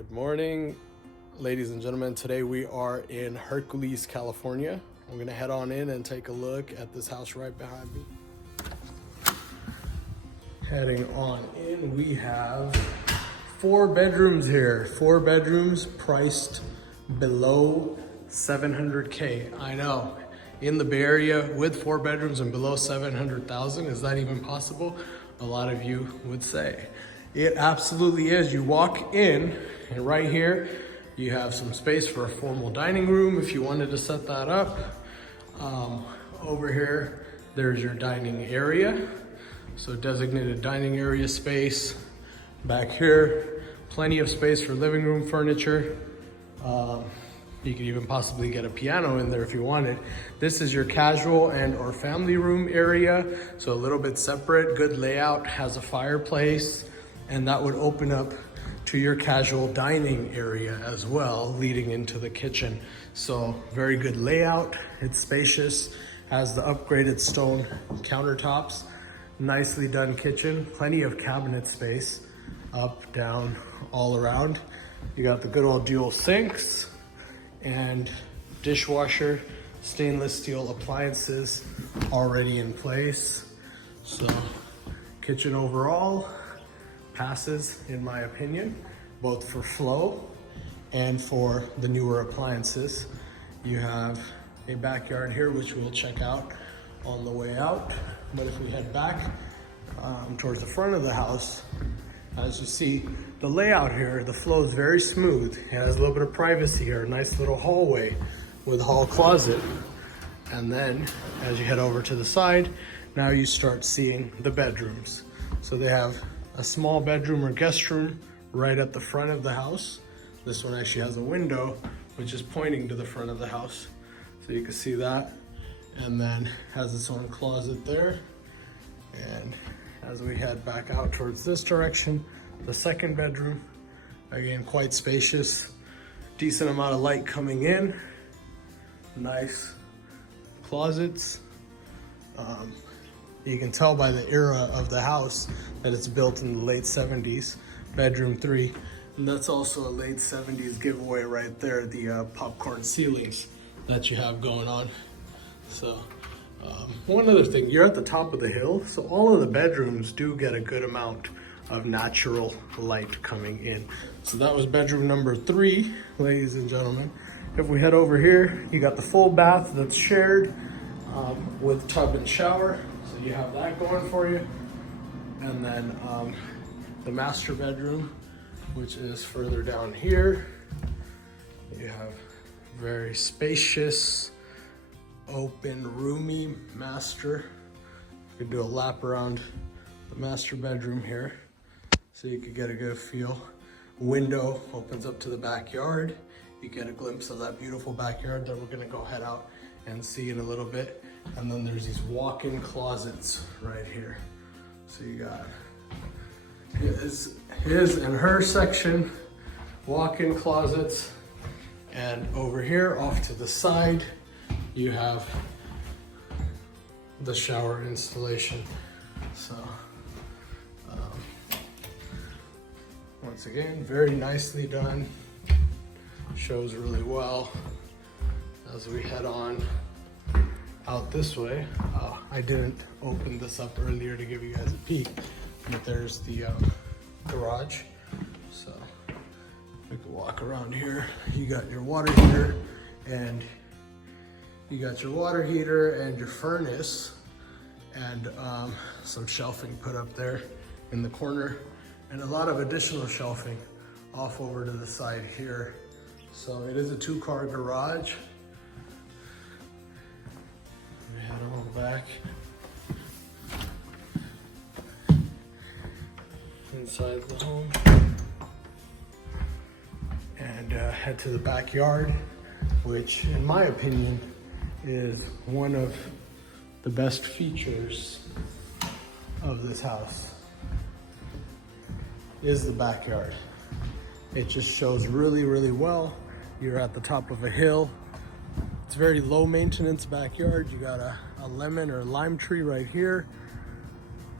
Good morning, ladies and gentlemen. Today we are in Hercules, California. I'm gonna head on in and take a look at this house right behind me. Heading on in, we have 4 bedrooms here. 4 bedrooms priced below 700K. I know, in the Bay Area with 4 bedrooms and below 700,000, is that even possible? A lot of you would say. It absolutely is. You walk in and right here, you have some space for a formal dining room if you wanted to set that up. Over here, there's your dining area. So designated dining area space. Back here, plenty of space for living room furniture. You could even possibly get a piano in there if you wanted. This is your casual and or family room area. So a little bit separate, good layout, has a fireplace, and that would open up to your casual dining area as well, leading into the kitchen. So very good layout, it's spacious, has the upgraded stone countertops, nicely done kitchen, plenty of cabinet space, up, down, all around. You got the good old dual sinks and dishwasher, stainless steel appliances already in place. So kitchen overall passes, in my opinion, both for flow and for the newer appliances. You have a backyard here, which we'll check out on the way out. But if we head back towards the front of the house, as you see, the layout here, the flow is very smooth. It has a little bit of privacy here, a nice little hallway with a hall closet. And then as you head over to the side, now you start seeing the bedrooms. So they have a small bedroom or guest room right at the front of the house. This one actually has a window, which is pointing to the front of the house. So you can see that. And then has its own closet there. And as we head back out towards this direction, the second bedroom, again, quite spacious, decent amount of light coming in, nice closets. You can tell by the era of the house that it's built in the late 70s, bedroom 3. And that's also a late 70s giveaway right there, the popcorn ceilings that you have going on. So one other thing, you're at the top of the hill, so all of the bedrooms do get a good amount of natural light coming in. So that was bedroom number 3, ladies and gentlemen. If we head over here, you got the full bath that's shared with tub and shower. So you have that going for you. And then the master bedroom, which is further down here. You have very spacious, open, roomy master. You could do a lap around the master bedroom here so you could get a good feel. Window opens up to the backyard. You get a glimpse of that beautiful backyard that we're gonna go head out and see in a little bit. And then there's these walk-in closets right here. So you got his and her section, walk-in closets. And over here off to the side, you have the shower installation. So once again, very nicely done. Shows really well as we head on out this way. I didn't open this up earlier to give you guys a peek, but there's the garage. So we can walk around here. You got your water heater and your furnace and some shelving put up there in the corner and a lot of additional shelving off over to the side here. So it is a 2-car garage. We head on back inside the home and head to the backyard, which in my opinion is one of the best features of this house, is the backyard. It just shows really, really well. You're at the top of a hill. It's a very low maintenance backyard. You got a lemon or lime tree right here.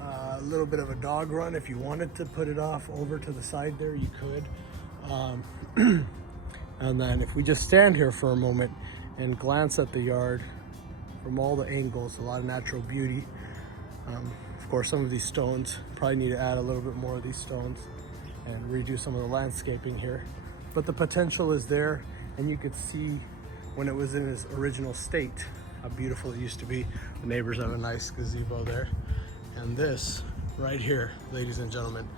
A little bit of a dog run. If you wanted to put it off over to the side there, you could. And then if we just stand here for a moment and glance at the yard from all the angles, a lot of natural beauty. Of course, some of these stones, probably need to add a little bit more of these stones and redo some of the landscaping here. But the potential is there, and you could see when it was in its original state, how beautiful it used to be. The neighbors have a nice gazebo there. And this right here, ladies and gentlemen,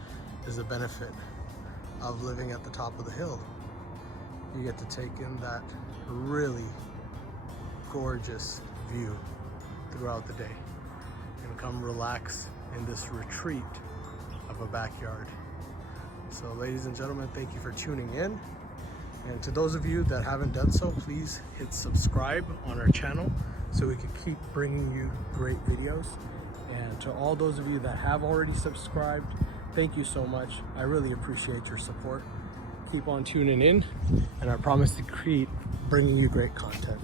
is the benefit of living at the top of the hill. You get to take in that really gorgeous view throughout the day and come relax in this retreat of a backyard. So ladies and gentlemen, thank you for tuning in. And to those of you that haven't done so, please hit subscribe on our channel so we can keep bringing you great videos. And to all those of you that have already subscribed, thank you so much. I really appreciate your support. Keep on tuning in, and I promise to keep bringing you great content.